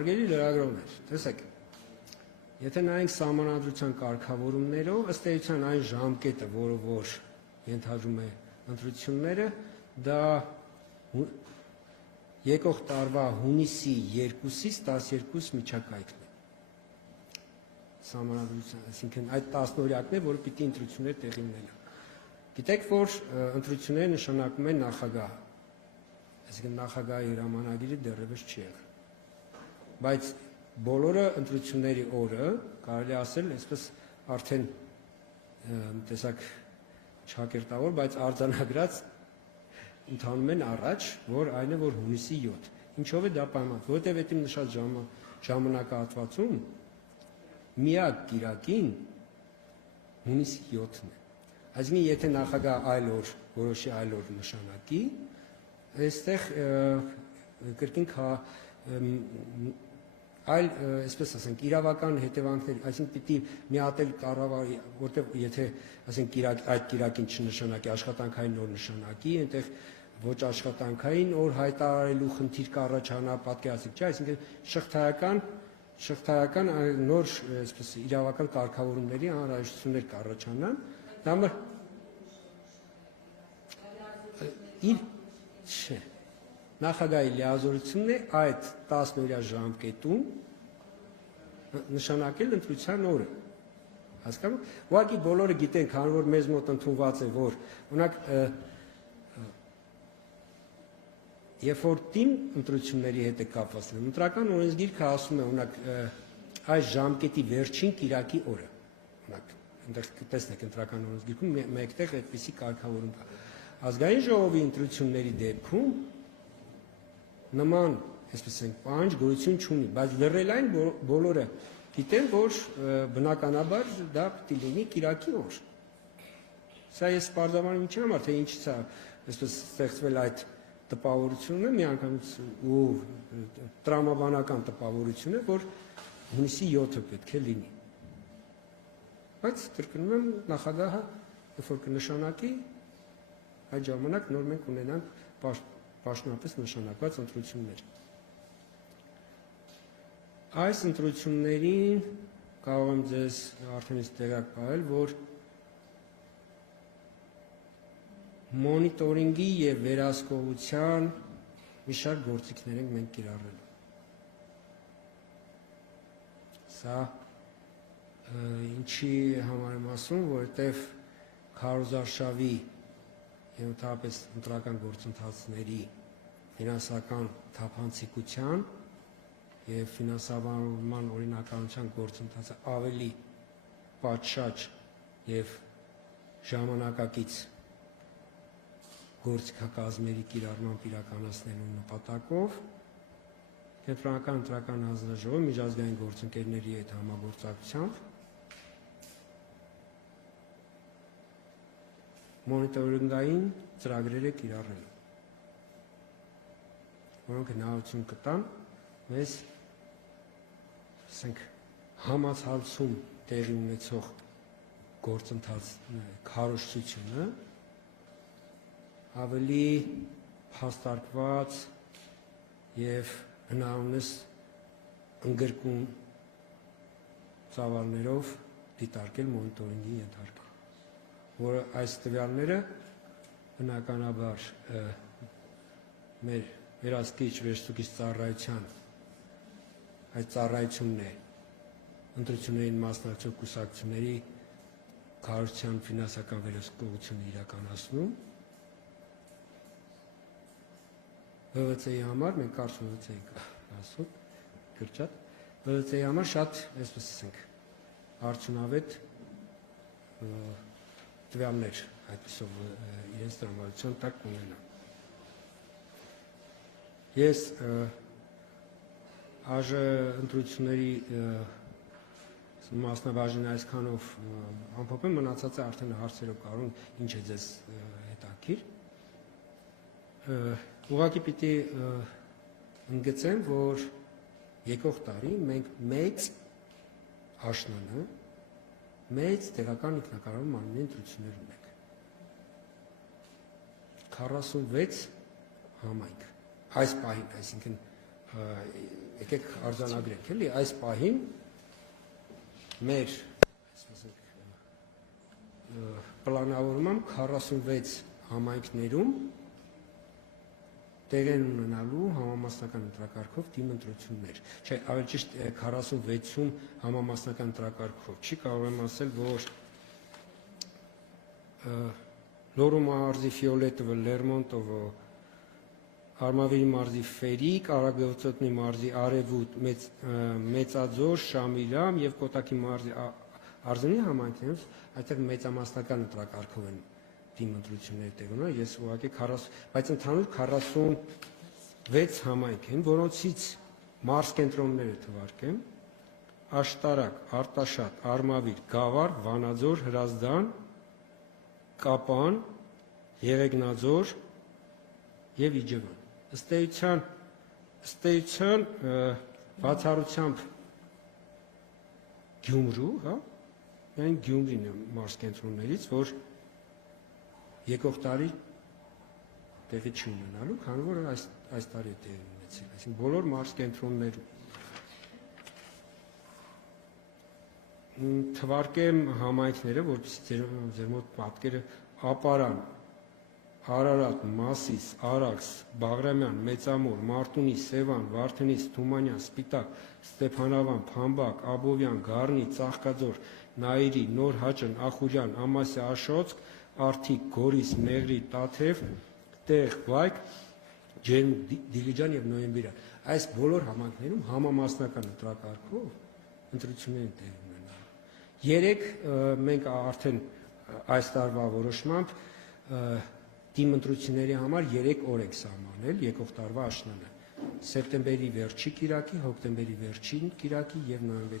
Հարգելի լրագրողներ, տեսեք, եթե նայենք սահմանադրության կարգավորումներով, ըստ էության այն ժամկետը, որը որ ենթադրում է ընտրությունները, դա եկող տարվա հունիսի 2-ից 12 միջակայքն է։ Սահմանադրության, այսինքն այդ 10-օրյակն է, որը պիտի ընտրություններ տեղի ունենան։ Գիտեք, որ ընտրությունները նշանակում են նախագահ, այսինքն նախագահի հրամանագիրը դեռևս չի եղել։ Բայց բոլորը ընտրությունների օրը, կարելի ասել, այսպես արդեն տեսակ չակերտավոր, բայց արձանագրած ընթանում են առաջ, որ այն է, որ հունիսի 7։ Ինչով է դա պայման, որովհետև այդ իմ նշած ժամանակահատվածում միակ կիրակին հունիսի 7-ն է։ Այսինքն, եթե նախագահ այլ օր, որոշի այլ օր նշանակի, այստեղ կրկին այլ, այսպես ասենք, իրավական հետևանքներ, այսինքն պիտի միատել կառավարի, որտեղ եթե, ասենք, այդ կիրակին չնշանակի, աշխատանքային օր նշանակի, այնտեղ ոչ աշխատանքային օր հայտարարելու խնդիր կառաջանա, պատկերացրեք, չէ՞, այսինքն շղթայական նոր, այսպես, իրավական կարգավորումների անհրաժեշտություններ կառաջանան, դա չէ, նախագահի լիազորությունն է այդ 10-օրյա ժամկետում նշանակել ընտրության օրը, հասկանում, ուղղակի բոլորը գիտեն, քանի որ մեզ մոտ ընդունված է, որ օրինակ երբ որ տիմ ընտրությունների հետ է կապված, ընտրական օրենսգիրքը ասում է, օրինակ այս ժամկետի վերջին կիրակի օրը, օրինակ այնտեղ տեսնեք ընտրական օրենսգիրքում մեկտեղ այդպիսի կարգավորում կա։ Ազգային ժողովի ընտրությունների դեպքում նման, այսպես ենք, պահանջ գոյություն չունի, բայց լրելային բոլորը գիտեն, որ բնականաբար դա պիտի լինի կիրակի օր։ Սա ես պարզաբանում ինչի համար, թե ինչից է այսպես ստեղծվել այդ տպավորությունը, միանգամից ու տրամաբանական տպավորությունը, որ հունիսի 7-ը պետք է լինի։ Բայց կրկնում եմ, նախագահը, երբ որ կնշանակի, այդ ժամանակ նոր մենք ունենանք պաշտոնապես նշանակված ընտրություններ։ Այս ընտրություններին կարող եմ ձեզ արդեն տեղյակ պահել, որ մոնիտորինգի և վերահսկողության մի շարք գործիքներ ենք մենք կիրառելու։ Սա ինչի համար եմ ասում, որովհետև քարոզարշավի և ընդհանրապես ընտրական գործընթացների ֆինանսական թափանցիկության և ֆինանսավորման օրինականության գործընթացը ավելի պատշաճ և ժամանակակից գործիքակազմերի կիրառմամբ իրականացնելու նպատակով Կենտրոնական ընտրական հանձնաժողովը միջազգային գործընկերների հետ համագործակցությամբ մոնիտորինգային ծրագրեր է կիրառել, որոնք հնարավորություն կտան մեզ համացանցում տեղի ունեցող գործընթաց քարոզչությունը ավելի հաստատված և հնարավորինս ընդգրկուն ծավալներով դիտարկել մոնիտորինգի ենթարկել, որը այս տվյալները բնականաբար մեր վերահսկիչ վերստուգիչ ծառայության այդ ծառայությունն է ընտրություններին մասնակցող կուսակցությունների քարոզչության ֆինանսական վերահսկողությունը իրականացնում ՀՎՑ-ի համար, մենք կարծում ՀՎՑ-ի ասում, գրճատ, ՀՎՑ-ի համար շատ, այսպես ասենք, արդյունավետ տվյալներ այդպիսով իրենց տրամադրության տակ ունենան։ Ես ԱԺ ընտրությունների մասնաբաժին այսքանով ամփոփեմ, մնացածը արդեն հարցերով կարող ինչ է ձեզ հետաքրքիր։ Ուղղակի պիտի ընդգծեմ, որ եկող տարի մենք մեծ աշնանը մեծ տեղական ինքնակառավարման մարմնի ընտրություններ ունենք։ 46 համայնք։ Այս պահին, այսինքն եկեք արձանագրենք, էլի, այս պահին մեր պլանավորմամբ 46 համայնքներում տեղ են ունենալու համամասնական ընտրակարգով թիմ ընտրություններ։ Չէ, ավելի ճիշտ 46-ում համամասնական ընտրակարգով չի, կարող եմ ասել, որ Լոռու մարզի Ֆիոլետովը, Լերմոնտովը, Արմավիրի մարզի Ֆերիկ, Արագածոտնի մարզի Արևուտ, Մեծաձոր, Շամիրամ եւ Կոտակի մարզի Արզենի համայնքներում այդտեղ մեծամասնական ընտրակարգով են թիմ ընտրությունների տեղ ունենա, ես ուղղակի 40, բայց ընդհանուր 46 համայնք են, որոնցից մարզ կենտրոնները թվարկեմ, Աշտարակ, Արտաշատ, Արմավիր, Գավառ, Վանաձոր, Հրազդան, Կապան, Եղեգնաձոր եւ Իջևան։ Ըստ էության բացառությամբ Գյումրու, հա, միայն Գյումրին է մարզ կենտրոններից, որ եկող տարի տեղի չի ունենալու, քանի որ այս տարի է տեղի ունեցել, այսինքն բոլոր մարզ կենտրոններում։ Թվարկեմ համայնքները, որպեսզի ձեր մոտ պատկերը Ապարան, Արարատ, Մասիս, Արաքս, Բաղրամյան, Մեծամոր, Մարտունի, Սևան, Վարդենիս, Թումանյան, Սպիտակ, Ստեփանավան, Փամբակ, Աբովյան, Գառնի, Ծաղկաձոր, Նայիրի, Նոր Հաճն, Ախուրյան, Ամասիա, Աշոտսկ, Արթիկ, Գորիս, Մեղրի, Տաթև, Տեղ, Վայք, Ջերմ, Դիլիջան եւ Նոյեմբիրյան։ Այս բոլոր համայնքներում համամասնական ընտրակարգով ընտրություններ են տեղի ունենալու։ Երեք մենք արդեն այս տարվա որոշմամբ թիմ ընտրությունների համար 3 օր ենք սահմանել եկող տարվա աշնանը։ Սեպտեմբերի վերջի կիրակի, հոկտեմբերի վերջին կիրակի եւ նոյեմբերի